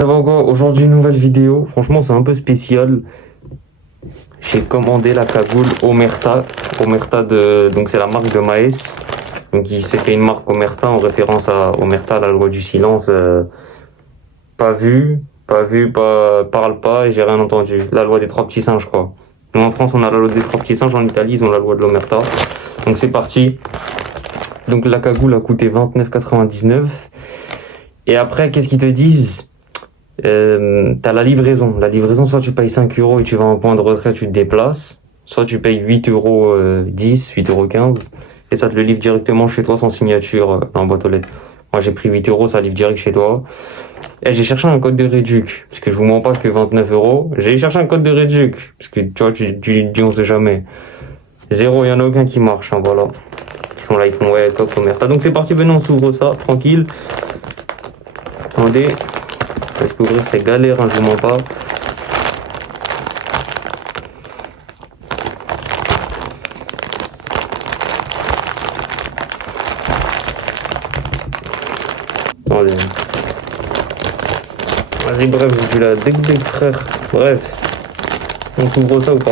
Ça va quoi? Aujourd'hui, une nouvelle vidéo. Franchement, c'est un peu spécial. J'ai commandé la cagoule Omerta. Donc c'est la marque de Maes. Donc il s'est fait une marque Omerta en référence à Omerta, la loi du silence. Parle pas et j'ai rien entendu. La loi des trois petits singes, quoi. Nous en France, on a la loi des trois petits singes. En Italie, ils ont la loi de l'Omerta. Donc c'est parti. Donc la cagoule a coûté 29,99. Et après, qu'est-ce qu'ils te disent? T'as la livraison. La livraison, soit tu payes 5 euros et tu vas en point de retrait, tu te déplaces. Soit tu payes 8 euros 10, 8 euros 15. Et ça te le livre directement chez toi sans signature dans la boîte aux lettres. Moi, j'ai pris 8 euros, ça livre direct chez toi. Et j'ai cherché un code de réduc. Parce que je vous mens pas que 29 euros. J'ai cherché un code de réduc. Parce que tu vois, tu dis on sait jamais. Zéro, il y en a aucun qui marche, hein, voilà. Ils sont là, ils font ouais, top, Omerta. Donc c'est parti, venez, on s'ouvre ça, tranquille. Attendez. Parce qu'ouvrir c'est galère, hein, je vous mens pas. Attendez. Vas-y, bref, tu l'as dès frère. Bref. On s'ouvre ça ou pas?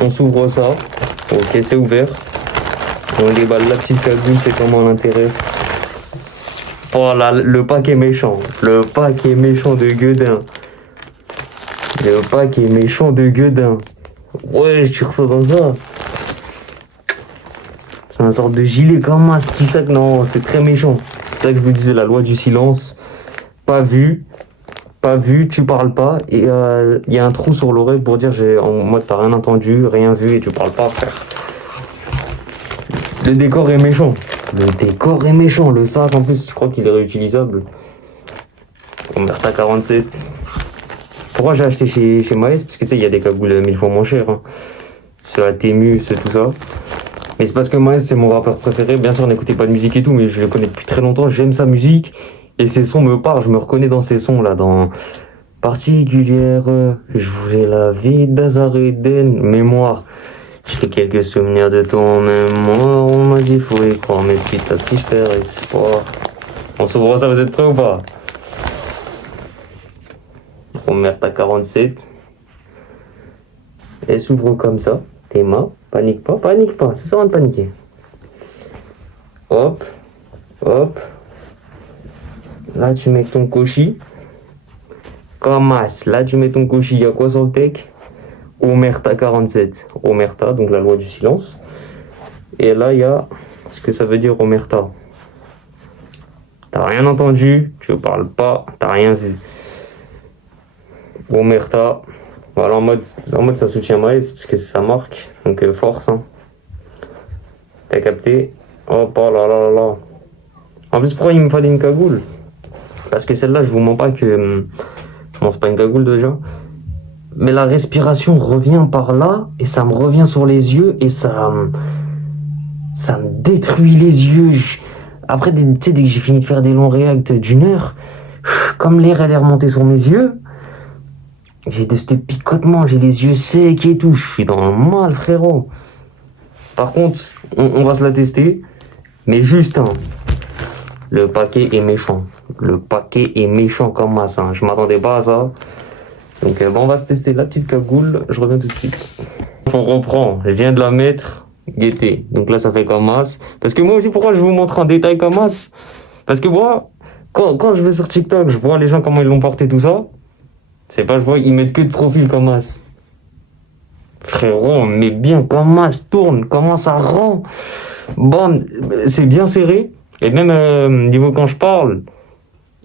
On s'ouvre ça. Ok, c'est ouvert. On déballe la petite cagoule, c'est comment l'intérêt. Oh là, le pack est méchant. Le pack est méchant de gueudin. Le pack est méchant de gueudin. Ouais, tu ressors dans ça. C'est un sorte de gilet comme un petit sac. Non, c'est très méchant. C'est ça que je vous disais, la loi du silence. Pas vu, tu parles pas. Et il y a un trou sur l'oreille pour dire en mode t'as rien entendu, rien vu et tu parles pas, frère. Le décor est méchant. Le décor est méchant. Le sac, en plus, je crois qu'il est réutilisable. Omerta 47. Pourquoi j'ai acheté chez Maes? Parce que tu sais, il y a des cagoules 1000 fois moins chères. Hein. Ceux à Temu, tout ça. Mais c'est parce que Maes, c'est mon rappeur préféré. Bien sûr, on n'écoutait pas de musique et tout, mais je le connais depuis très longtemps. J'aime sa musique. Et ses sons me parlent. Je me reconnais dans ses sons, là, dans Particulière. Je voulais la vie d'Azareden. Mémoire. J'ai quelques souvenirs de ton mémoire. On m'a dit, faut y croire, mais petit à petit, je perds espoir. On s'ouvre ça, vous êtes prêts ou pas? Omerta 47. Elle s'ouvre comme ça. Tes mains. Panique pas. Ça sert à rien de paniquer. Hop. Hop. Là, tu mets ton koshi. Comme as. Là, tu mets ton koshi. Il y a quoi sur le tech? Omerta 47. Omerta, donc la loi du silence. Et là, il y a ce que ça veut dire Omerta. T'as rien entendu, tu parles pas, t'as rien vu. Omerta. Voilà, en mode ça soutient Maes, parce que c'est sa marque. Donc force. Hein. T'as capté? Oh là là là. En plus, pourquoi il me fallait une cagoule? Parce que celle-là, je vous mens pas que. Bon, c'est pas une cagoule déjà. Mais la respiration revient par là et ça me revient sur les yeux et ça me détruit les yeux. Après, tu sais, dès que j'ai fini de faire des longs réacts d'une heure, comme l'air est remonté sur mes yeux, j'ai de ce picotement, j'ai les yeux secs et tout. Je suis dans le mal, frérot. Par contre, on va se la tester, mais juste, hein, le paquet est méchant. Le paquet est méchant comme masse. Hein. Je m'attendais pas à ça. Donc bon, on va se tester la petite cagoule, je reviens tout de suite. On reprend, je viens de la mettre, guetter. Donc là ça fait comme as. Parce que moi aussi, pourquoi je vous montre en détail comme as? Parce que moi, quand je vais sur TikTok, je vois les gens comment ils l'ont porté tout ça. C'est pas, je vois, ils mettent que de profil comme as. Frérot, on met bien comme as, tourne, comment ça rend. Bon, c'est bien serré. Et même niveau quand je parle,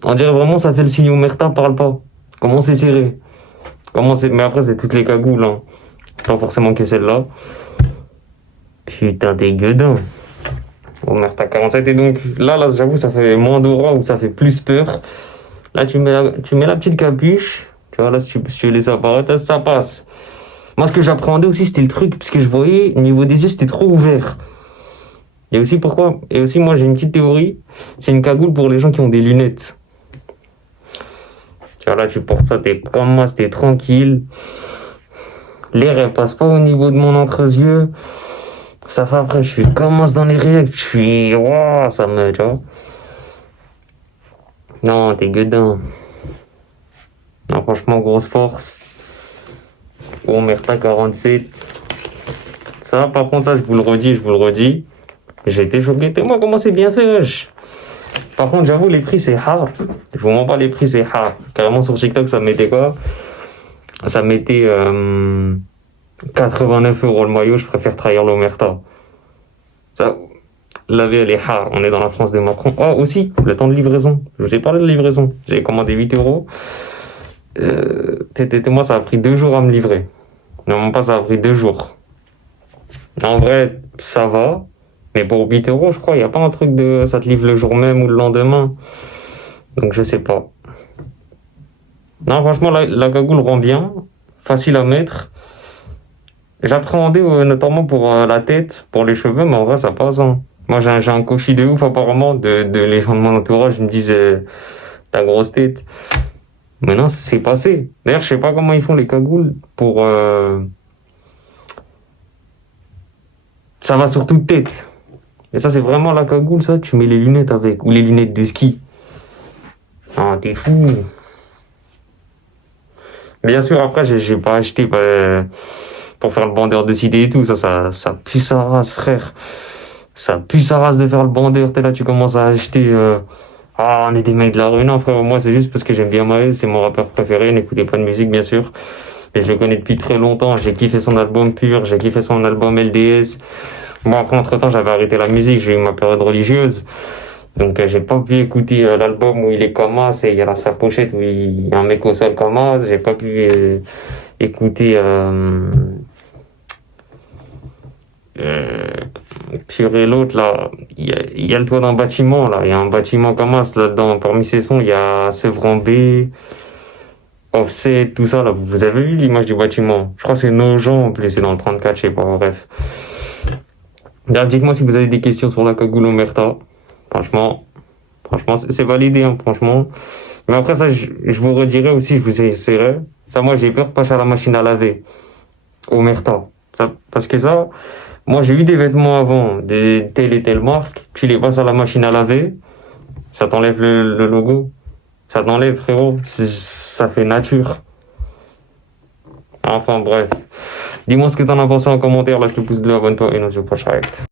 on dirait vraiment ça fait le signe Omerta, parle pas. Comment c'est serré. Mais après, c'est toutes les cagoules, hein. Pas forcément que celle-là. Putain, t'es gueudin. Omerta 47. Et donc, là, j'avoue, ça fait moins d'aura ou ça fait plus peur. Là, tu mets la petite capuche. Tu vois, là, si tu laisses apparaître, ça passe. Moi, ce que j'appréhendais aussi, c'était le truc, parce que je voyais, au niveau des yeux, c'était trop ouvert. Et aussi, moi, j'ai une petite théorie. C'est une cagoule pour les gens qui ont des lunettes. Tu vois, là, tu portes ça, t'es comme moi, t'es tranquille. L'air, elle passe pas au niveau de mon entre-yeux. Ça fait après, je commence dans les réacts, je suis, ça me, tu vois. Non, t'es gueudin. Non, franchement, grosse force. Omerta 47. Ça, par contre, ça, je vous le redis. J'ai été choqué. Moi, comment c'est bien fait, wesh. Par contre, j'avoue, les prix, c'est hard. Je vous mens pas, les prix, c'est hard. Carrément, sur TikTok, ça mettait quoi? Ça mettait 89 € le maillot. Je préfère trahir l'Omerta. Ça, la vie, elle est hard. On est dans la France de Macron. Oh, aussi, le temps de livraison. Je vous ai parlé de livraison. J'ai commandé 8 €. Moi, ça a pris 2 jours à me livrer. Non, même pas, ça a pris 2 jours. En vrai, ça va. Mais pour 8 €, je crois, il n'y a pas un truc de ça te livre le jour même ou le lendemain. Donc, je sais pas. Non, franchement, la cagoule rend bien. Facile à mettre. J'appréhendais notamment pour la tête, pour les cheveux, mais en vrai, ça passe. Hein. Moi, j'ai un cochis de ouf, apparemment, de les gens de mon entourage. Ils me disent, t'as grosse tête. Mais non, c'est passé. D'ailleurs, je sais pas comment ils font les cagoules pour... Ça va sur toute tête. Et ça, c'est vraiment la cagoule, ça. Tu mets les lunettes avec. Ou les lunettes de ski. Ah, t'es fou. Bien sûr, après, j'ai pas acheté pour faire le bandeur de cité et tout. Ça pue sa race, frère. Ça pue sa race de faire le bandeur. T'es là, tu commences à acheter... Ah, on est des mecs de la rue. Non, frère, moi, c'est juste parce que j'aime bien Maël. C'est mon rappeur préféré. N'écoutez pas de musique, bien sûr. Mais je le connais depuis très longtemps. J'ai kiffé son album Pur. J'ai kiffé son album LDS. Bon, après, entre-temps, j'avais arrêté la musique. J'ai eu ma période religieuse. Donc, j'ai pas pu écouter l'album où il est Kamas et il y a sa pochette où il y a un mec au sol Kamas. J'ai pas pu écouter Pur et l'autre, là. Il y a le toit d'un bâtiment, là. Il y a un bâtiment Kamas là-dedans. Parmi ces sons, il y a Sevran B, Offset, tout ça, là. Vous avez vu l'image du bâtiment? Je crois que c'est Nogent en plus. C'est dans le 34, je sais pas. Bref. Bref, dites-moi si vous avez des questions sur la cagoule Omerta. Franchement, c'est validé, hein, franchement. Mais après ça, je vous redirai aussi, je vous essaierai. Ça, moi, j'ai peur de passer à la machine à laver. Omerta. Ça, parce que ça, moi, j'ai eu des vêtements avant, de telle et telle marque. Tu les passes à la machine à laver. Ça t'enlève le logo. Ça t'enlève, frérot. Ça fait nature. Enfin, bref. Dis-moi ce que t'en as pensé en commentaire. Lâche le pouce bleu, abonne-toi et nous se voit prochain.